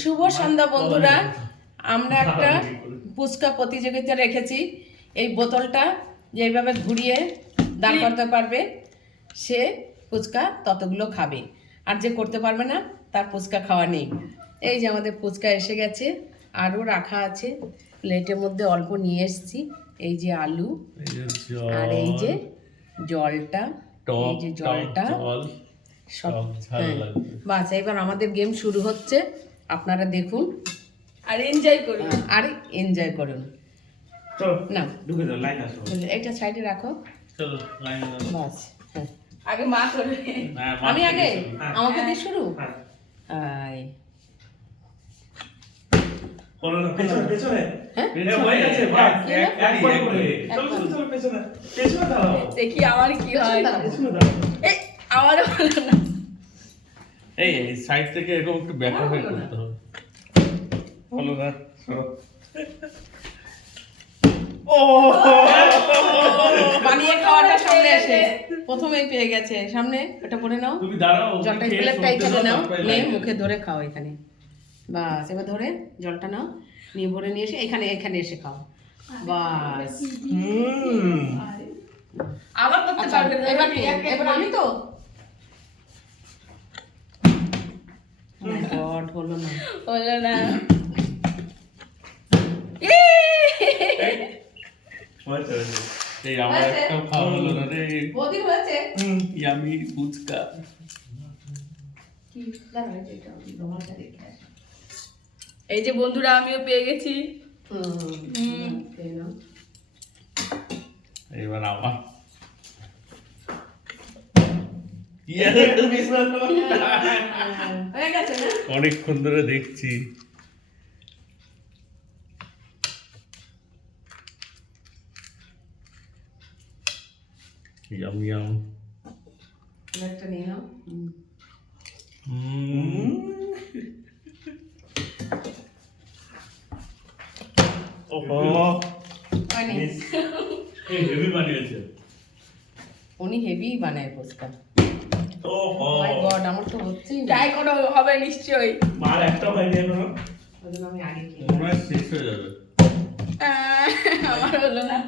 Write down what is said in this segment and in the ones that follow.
শুভ সন্ধ্যা বন্ধুরা, আমরা একটা ফুচকা প্রতিযোগিতা রেখেছি। এই বোতলটা যেভাবে ঘুরিয়ে দাঁড় করতে পারবে সে ফুচকা ততগুলো খাবে, আর যে করতে পারবে না তার ফুচকা খাওয়া নেই। এই যে আমাদের ফুচকা এসে গেছে, আরও রাখা আছে প্লেটের মধ্যে, অল্প নিয়ে এসেছি। এই যে আলু, আর এই যে জলটা, এই যে জলটা সব। বাস, এবার আমাদের গেম শুরু হচ্ছে, আপনারা দেখুন আর এনজয় করুন। আর এনজয় করুন। না এটা সাইডে রাখো, বাস। হ্যাঁ, আগে মা করবে। আমি আগে, আমাকে দিয়ে শুরু। আয় দেখি আমার কি হয়। আমারও হলো না। এই সাইড থেকে এরকম একটু ব্যাখ্যা হয়ে করতে হবে। হলো না। ও বানিয়ে খাওয়াটা সামনে এসে প্রথমেই পেয়ে গেছে। সামনে ওটা পরে নাও, তুমি দাঁড়াও, জলটা প্লেটটা এখানে নাও, নিয়ে মুখে ধরে খাও এখানে। বাস, এবার ধরে জলটা নাও, নিয়ে ভরে নিয়ে এসে এখানে এখানে এসে খাও। বাস, আবার করতে আচ্ছা, পারবে না। এবার আমি তো গড হলো না। হলো না। এই আমার একটা খাওয়া হলো না রে। বৌদি হয়েছে ইয়ামি ফুচকা। কি দাঁড়াও, এটা রুমালটা রেখে আসি। এই যে বন্ধুরা, আমিও পেয়ে গেছি। খেয়ে নাও। এবার আমার হয়ে গেছে না? অনেকক্ষণ ধরে দেখছি। Yam yam. একটা নিয়ে নাও। হয়নি? হেভি বানিয়েছে। উনি হেভি বানায় ফুচকা। ওহো মাই গড, আমার তো হচ্ছেই না। ট্রাই করো, হবে নিশ্চয়ই। মার একটা হয়নি এখনো। ওই জন্য আমি আগে খেয়ে মনে হয় শেষ হয়ে যাবে। আমার হলো না।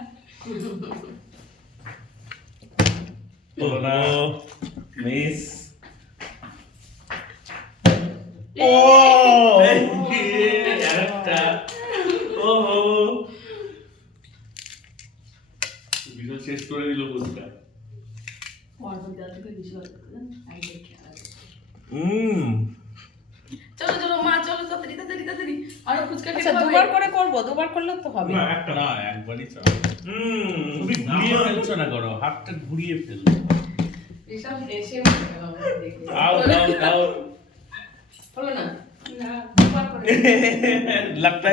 হলো না। মিস। ও একটা। ওহো বিশাল শেষ করে দিল ফুচকা। চলো চলো মা, চলো তাড়াতাড়ি তাড়াতাড়ি তাড়াতাড়ি। আরো ফুচকা আচ্ছা, খেতে হবে। দুবার করে করবো, দুবার করলে তো হবে। না একটা না, একবারই চাও। তুমি ঘুরিয়ে ফেলছো না, করো হাতটা ঘুরিয়ে ফেলো। এসব এসে দেখে দাও দাও দাও। হলো না? না। দুবার করে লাগতা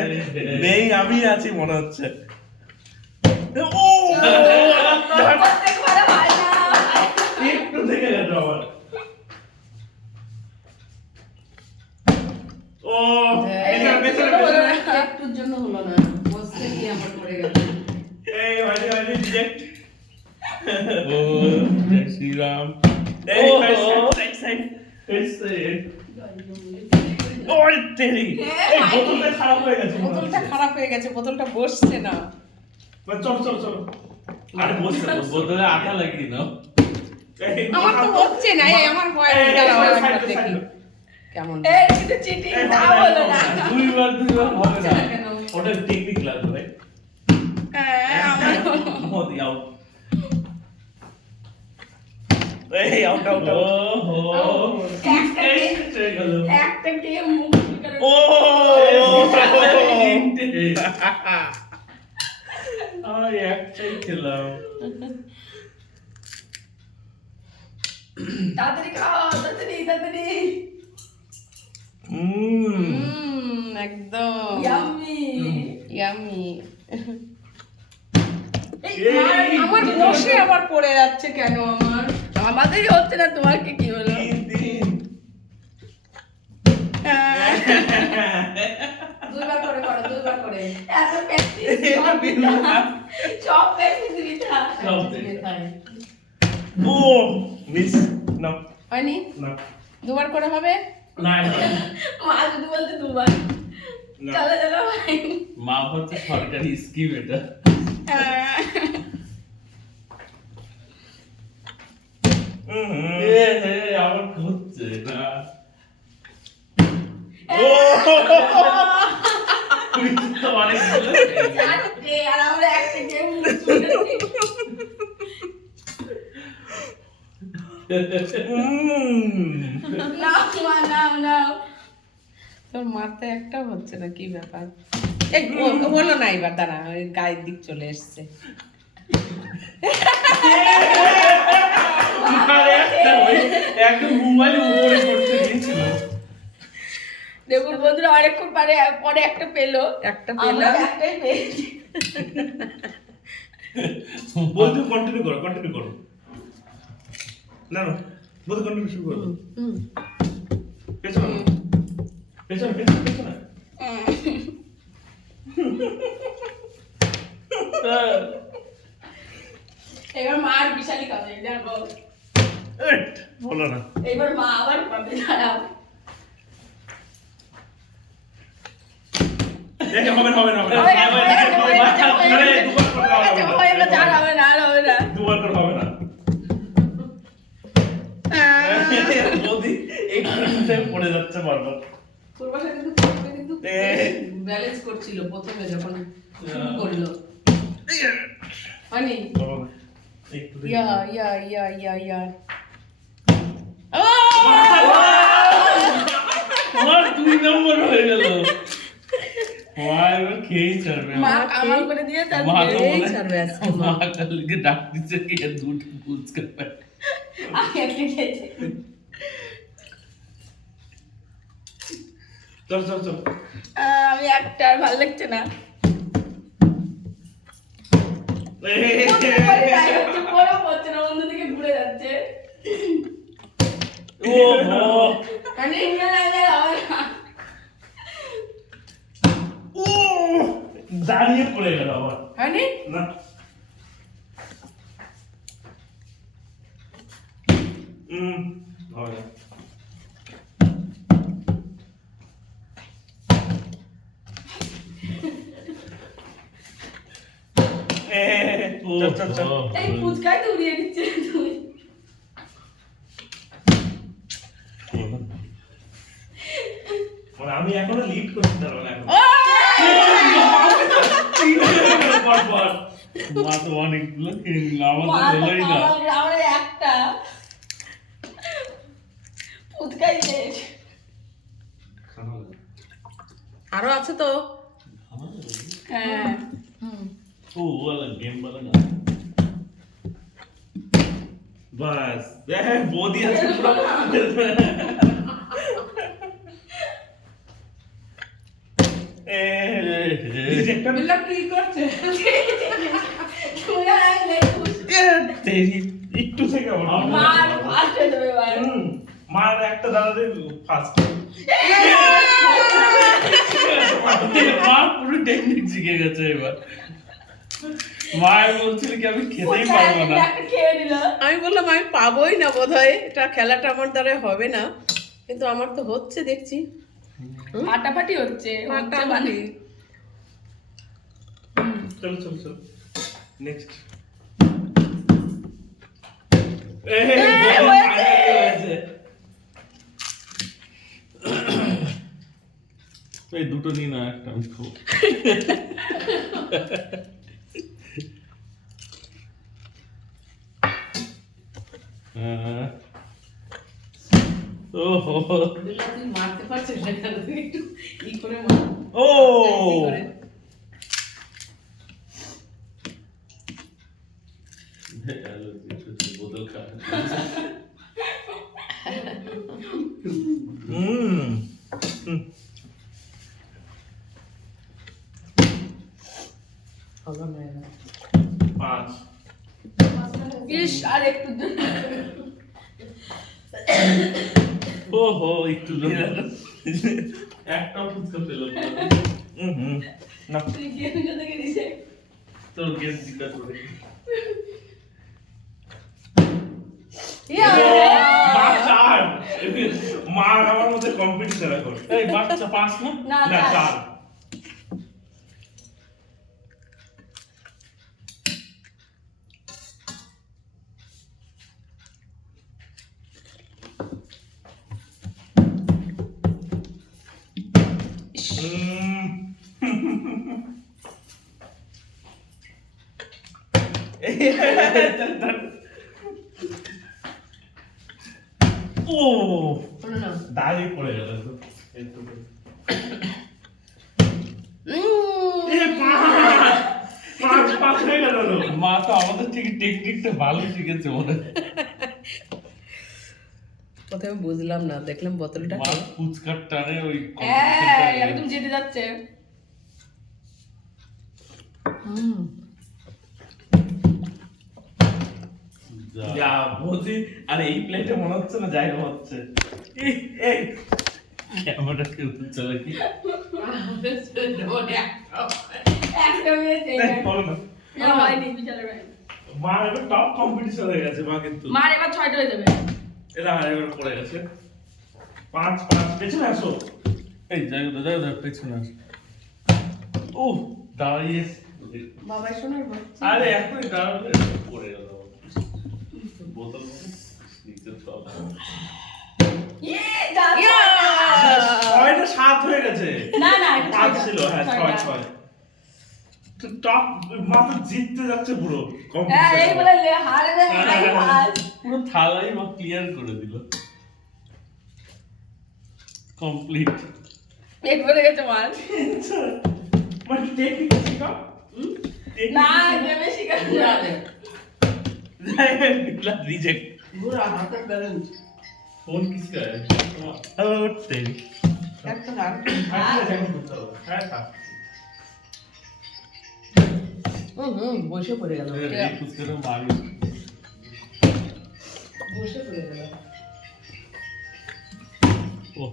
নেই, আমি আছি মনে হচ্ছে। ও প্রত্যেকবারে হয় না। একটু থেকে গেল আমার। ও এটা পেছনে পেছনে। একটুর জন্য হলো না, বসতে গিয়ে আমার পড়ে গেল। এই ভাই ভাই রিজেক্ট। ও জয় শ্রীরাম। এই সাইড সাইড সাইড। ওরে তেরি, এই বোতলটা খারাপ হয়ে গেছে। বোতলটা খারাপ হয়ে গেছে, বোতলটা বসছে না। চল চল চল। আরে বসে বোতলে আঠা লাগিয়ে নাও। আমার তো হচ্ছে না, এই আমার ভয় হয়ে গেল। দেখি কেমন এই কিন্তু চিটিং, তা হলো না। দুইবার হবে না। কেন? ওটা টেকনিক লাগবে। আমার মোদি আউট। এই আউট আউট। এই চলে গেল। একটা গেম মুখ করে। ও আমি একটাই খেলাম। তাড়াতাড়ি খাও, তাড়াতাড়ি তাড়াতাড়ি। একদম ইয়াম্মি। ইয়াম্মি। এই আমার বসে আবার পড়ে যাচ্ছে কেন আমার? আমাদেরই হচ্ছে না, তোমার কি হলো? দুইবার করে করো, দুইবার করে। এত প্র্যাকটিস সব প্র্যাকটিস দিতা। ও মিস নাও। হয়নি? না দুবার করে হবে? না না, মা শুধু বলছে দুবার। না। চলো চলো ভাই। মা হচ্ছে সরকারি স্কিম এটা। এ হে আমার হচ্ছে না। ও তুই তো অনেক ভালো। চারটে, আর আমরা একটা গেম চলেছি। নাও মা, নাও নাও। তোর মাথায় একটা হচ্ছে না, কি ব্যাপার? এই হলো না, এবার দাঁড়া, ওই গায়ের দিক চলে এসছে। আরে একটা ওই একদম মোবাইল উপরে করতে দিয়েছিল। দেখুন বন্ধুরা, অনেকক্ষণ পরে একটা পেলো। একটা আমরা পেলাম। একটাই পেয়েছি। বলতে কন্টিনিউ করো না না বলতে কন্টিনিউ শুরু করো হুম। পেছনে পেছনে এবার মার বিশালি খাবে, দেখো। বলো না এবার মা আবার পাবে, দাঁড়াও। দেখে হবে না হয়ে গেছে, হয়ে গেছে, আর হবে না, আর হবে না। দুবার করে হবে না বৌদি এই পড়ে যাচ্ছে বারবার পূর্বাশা কিন্তু প্রথমে কিন্তু এ। ব্যালেন্স করছিল, প্রথমে যখন শুরু করলো। হয়নি? বলো না একটু দেখি। ইয়া ইয়া ইয়া ইয়া ইয়া। তোমার 2 নম্বর হয়ে গেল। মা এবার খেয়েই ছাড়বে। মা কামাল করে দিয়ে তার মা তো এই মনে হয়- ছাড়বে আজকে মা। মা কালকে ডাক দিচ্ছে কি দুটো ফুচকা পায়। আগে লিখেছে। চল আমি একটা আর ভালো লাগছে না। বড় হচ্ছে না, অন্যদিকে ঘুরে যাচ্ছে। ও হো হয়নি? না, না, না, হবে না। ও দাঁড়িয়ে পড়ে গেল আবার হয়নি? না হবে না ও চল হো। এই ফুচকাই তো উড়িয়ে দিচ্ছে তুই। মানে আমি এখনো লিড করতে পারবো না এখন পর মা তো অনেকগুলো খেয়ে নিল, মা আমাদের তো হলোই না। আমার একটা ফুচকাই শেষ। আরো আছে তো? হ্যাঁ, ও ওয়ালা গেম वाला না। বাস বৌদি আছে বিল্লা কি করছে? তুই আর আমি লেখুস। একটু থেকে মার ফার্স্ট হয়ে যাবে এবার। মার একটা দাঁড়াতে ফার্স্ট মা পুরো টেকনিক শিখে গেছে এবার। মা বলছিল কি আমি খেতেই ফুচকা পারবো না। একটা খেয়ে নিল। আমি বললাম আমি পাবোই না বোধহয়, এটা খেলাটা আমার দ্বারা হবে না, কিন্তু আমার তো হচ্ছে দেখছি। ফাটাফাটি হচ্ছে, হচ্ছে মানে। চল নেক্সট এই দুটো নিন না, একটা আমি খাবো। ও হো হো। বিল্লা তুই মারতে পারছিস না কেন? তুই একটু ই করে মার। ও ই করে। বোতল খা। হলো না এবার। 5 ইস, আর একটু ও হো একটু একটা ফুচকা পেলো না। না তুই গেম থেকে দিছে। তোর গেম জিজ্ঞাসা করে। ইয়া! বাচ্চা মা আর আমার মধ্যে কম্পিটিশন এখন। এই বাচ্চা পাস না? না না, না চার। ও শোনো না। দাঁড়িয়ে পড়ে গেল তো। উম, এ পাঁচ! পাঁচ, পাঁচ হয়ে গেল তো। মা তো আমাদের থেকে টেকনিকটা ভালো শিখেছে মনে হয়। প্রথমে বুঝলাম না, দেখলাম বোতলটা মা ফুচকার টানে ওই হ্যাঁ competition-টা একদম জিতে যাচ্ছে হুম, যা। যা বলছি, আরে এই প্লেটে মনে হচ্ছে না জায়গা হচ্ছে। এই ক্যামেরা কেউ তুলছে নাকি? একটা মেয়েছে এই, বলো না। না হয়নি বিচারে ভাই মার এবার টপ কম্পিটিশন হয়ে গেছে মা কিন্তু। মার এবার 6টা হয়ে যাবে এটা এবার পড়ে গেছে। পাঁচ, পাঁচ, পেছনে আসো। এই জায়গা পেছনে আস। ও দাঁড়িয়ে বাবাই শোনার বল। আরে এখনই দাঁড়াবে পড়ে গেল বোতল নিচে সব ইয়ে যা ছয় না সাত হয়ে গেছে। না না এটা পাঁচ 6টা, ছিল, হ্যাঁ 6টা। ছয় ছয়। তো টপ মা তো জিততে যাচ্ছে পুরো হ্যাঁ এই কম্পিটিশন। বলে হারবে হাই পাঁচ পুরো থালাই মা ক্লিয়ার করে দিল কমপ্লিট পেট ভরে গেছে মার মানে টেকনিক শিখাও। না নেমে শিখাচ্ছি ঘুরা দে, रिजेक्ट ঘুরা হাতে ব্যালেন্স। फोन किसका है ओ तेरी একটা গান। বসে পড়ে গেল। ये उसके तो मारी বসে পড়ে গেল। ओ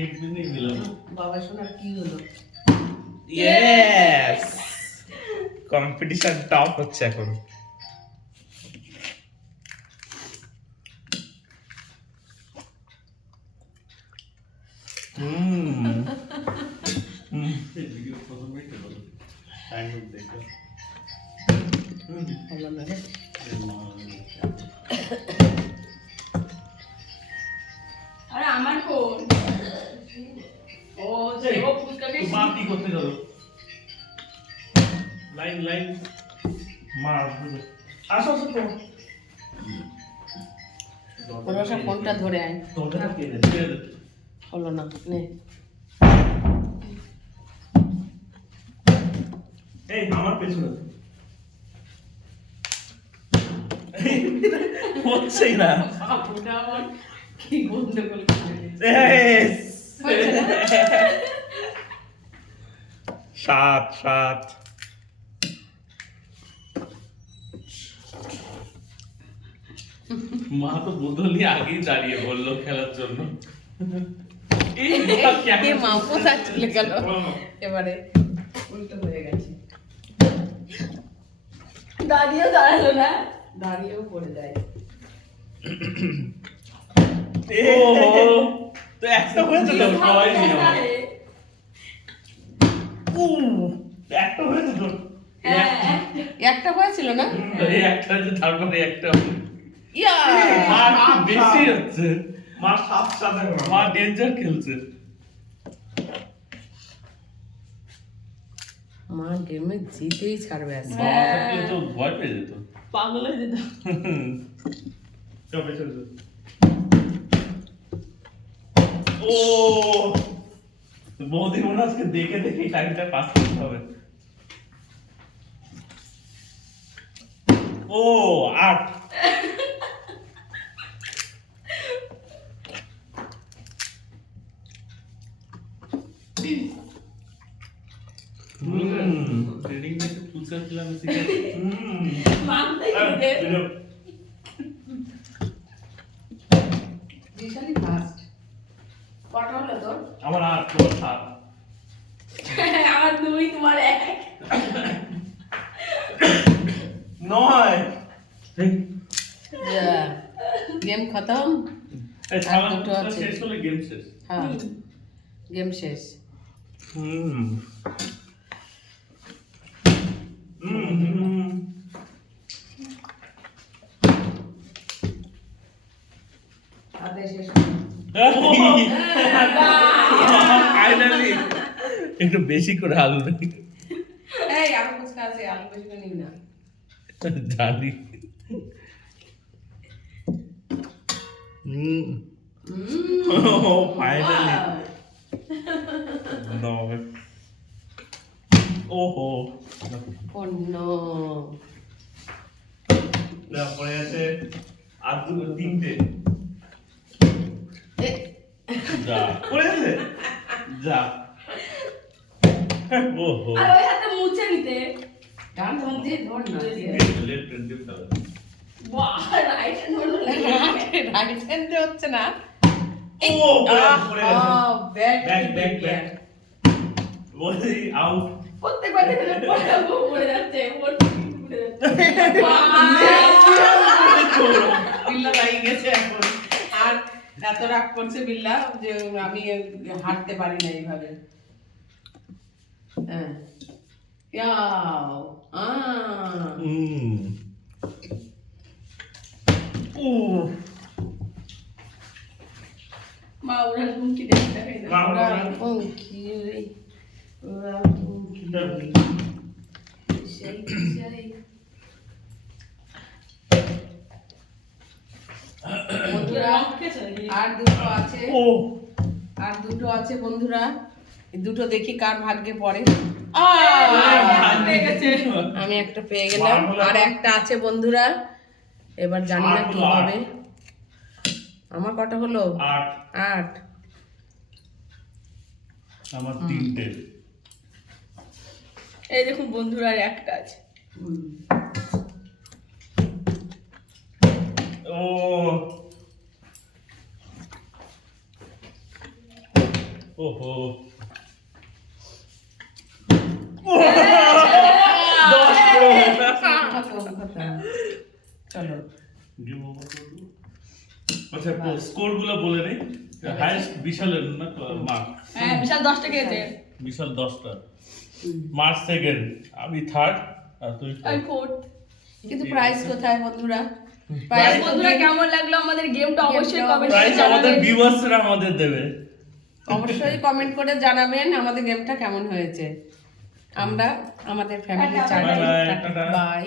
एक भी नहीं मिला ना বাবাই শোনার কি হলো? यस কম্পিটিশন টপ হচ্ছে এখন। ये वीडियो फोटो में क्या बोलो टाइम में देखा হলো না রে। আরে আমার ফোন ও এই, ও ফুচকাকে तो बात ही करते करो लाइन लाइन মার আসো আসো তো ওরা সব ফোনটা ধরে আয়। তোমরা কে দে दे दे হলো না, নে। এই আমার পেছনে হচ্ছেই না। বাবুটা আমার কি গন্ডগোল করে দিয়েছে। Yes! হয়েছে না? সাত সাত মা তো বদলি আগেই দাঁড়িয়ে বললো খেলার জন্য এই এ মা কোথায় চলে গেল? এবারে উল্টো হয়ে গেছে। দাঁড়িয়েও দাঁড়ালো না দাঁড়িয়েও পড়ে যায়। তো একটা হয়েছে তো সবাই নিয়ে আমার। একটা হয়েছে তো হ্যাঁ একটা হয়েছিল না? এই একটা যে তারপরে একটা ইয়া! মা একটু বেশি হচ্ছে মা সাত সাত এখন মা ডেঞ্জার খেলছে মা গেমে জিতেই ছাড়বে আজকে। বাবা থাকলে তো ভয় পেয়ে যেত পাগল হয়ে যেত চল পেছনে চল। ও বৌদি মনে হয় আজকে দেখে দেখে টাইমটা পাস করতে হবে। ও আট ট্রেনিং में पूछा खिला में सीखा মানতে গেছে বিশালই ফাস্ট। কটা হলো তোর? আমার আট তোমার সাত। আমার 2 তোমার 1 নয় গেম খতম। এই থালা দুটো আছে। শেষ হলে গেম শেষ। হ্যাঁ গেম শেষ। হুম আদে শেষ। ফাইনালি একটু বেশি করে আলু নেই এই আলু ফুচকা আছে, আলু বেশি করে নিবি না। জানি ফাইনালি ওহো Oh no. পরে আছে আর দুটো তিনটে যা পরে আছে যা ওহো আর ওই হাতে মুছে নিতে ডান হাত দিয়ে ধর না। লেফট হ্যান্ড দিয়ে ফেলো। বাহ রাইট হ্যান্ড ধরলো রাইট হ্যান্ডে হচ্ছে না। ও পরে আছে ব্যাক ব্যাক বলি আউট প্রত্যেকবার দেখে পড়ে যাচ্ছে পড়ে যাচ্ছে বিল্লা লাগিয়ে গেছে এখন। আর এত রাগ করছে বিল্লা যে আমি হাঁটতে পারি না এইভাবে। হ্যাঁ ইয়াও ও মা ওরা হুমকি দেখতে হয় না ওরা পঙ্কি ওরা পঙ্কি সেই সেই বন্ধুরা রং খেয়েছে নাকি? আর দুটো আছে, ও আর দুটো আছে বন্ধুরা। এই দুটো দেখি কার ভাগ্যে পড়ে। পেয়ে গেছে। আমি একটা পেয়ে গেলাম, আর একটা আছে বন্ধুরা। এবার জানি না কি হবে। আমার কটা হলো? 8 8। আমার তিনটে এই দেখুন বন্ধুরা আর একটা আছে ও ওহো চলো আচ্ছা স্কোর গুলো বলে নেই। হাইস্ট বিশালের না মার্ক হ্যাঁ বিশাল 10টা খেয়েছে বিশাল 10টা, মার্ক সেকেন্ড, আমি থার্ড, আর তুই আমি fourth। ফোর্থ কিন্তু প্রাইস কোথায় বন্ধুরা? প্রাইস বন্ধুরা কেমন লাগলো আমাদের গেমটা অবশ্যই কমেন্ট প্রাইস আমাদের ভিউয়ার্সরা আমাদের দেবে। অবশ্যই কমেন্ট করে জানাবেন আমাদের গেমটা কেমন হয়েছে। আমরা আমাদের family tata. Charge Bye bye, tata. By.